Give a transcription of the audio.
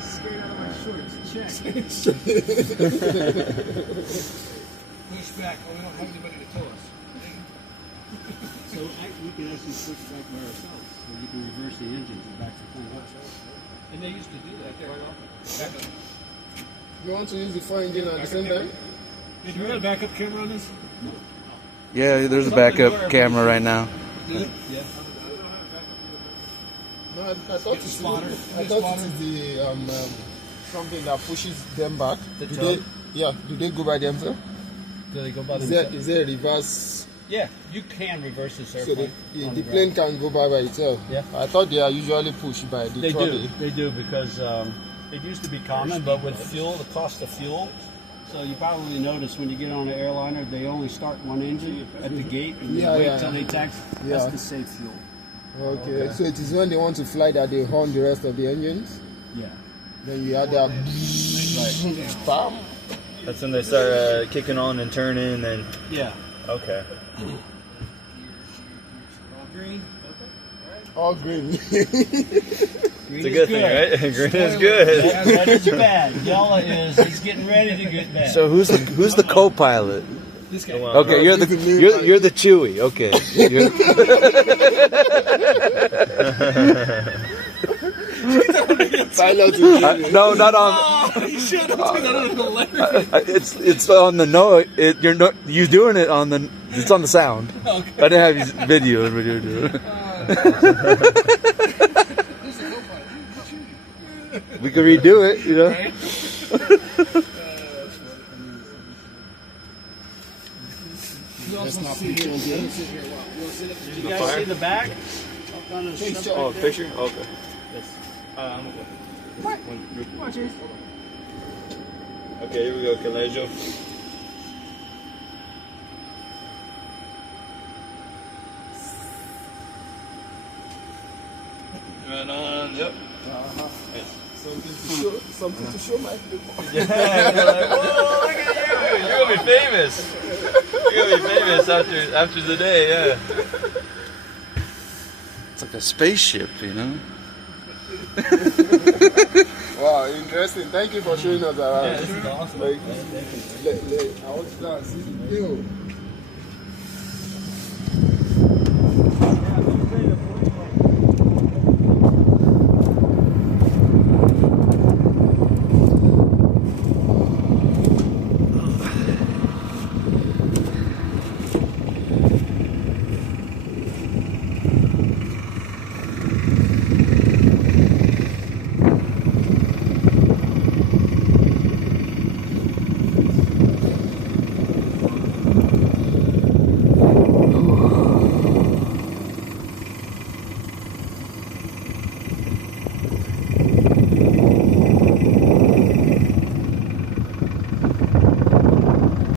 Straight out of my shorts. Check. Push back. Oh, we don't have anybody to tow us. So we can actually switch back by ourselves. So you can reverse the engines and back to full horse. And they used to do that quite often. You want to use the fire engine at the same time? Hey, do we have a backup camera on this? No. Yeah, there's a backup camera right now. Yeah. No, I thought it's spotter. I thought it is the something that pushes them back. Do they go by themselves? Do they go by Is there a reverse? Yeah, you can reverse this So airplane. the plane can go by itself. Yeah. I thought they are usually pushed by the trolley. They do because it used to be common, but with fuel, the cost of fuel. So you probably notice when you get on an airliner, they only start one engine at the gate and they wait till they tax. That's to save fuel. Okay, so it is when they want to fly that they horn the rest of the engines? Yeah. Then you add that bam. That's when they start kicking on and turning and... Yeah. Okay. All green. All green. It's a good thing, right? Green is good. Red is bad. Yellow is it's getting ready to get bad. So who's the co-pilot? This guy. Okay, you're the Chewie. Okay. No, not on. You should have put that on the letter. It's on the no. You're doing it on the. It's on the sound. Okay. I didn't have his video. Doing it. We could redo it, you know. Right? Let's not put you on the Did you guys see the back? Oh, picture? Okay. I'm okay. What? Watch it. Okay, here we go, Colegio. Right on, yep. Something to show my people. Yeah, they're like, whoa, look at you! You're gonna be famous. You're gonna be famous after the day, yeah. It's like a spaceship, you know. Wow, interesting. Thank you for showing us around. Yeah, this is awesome. Like, I want to go and see. Yo.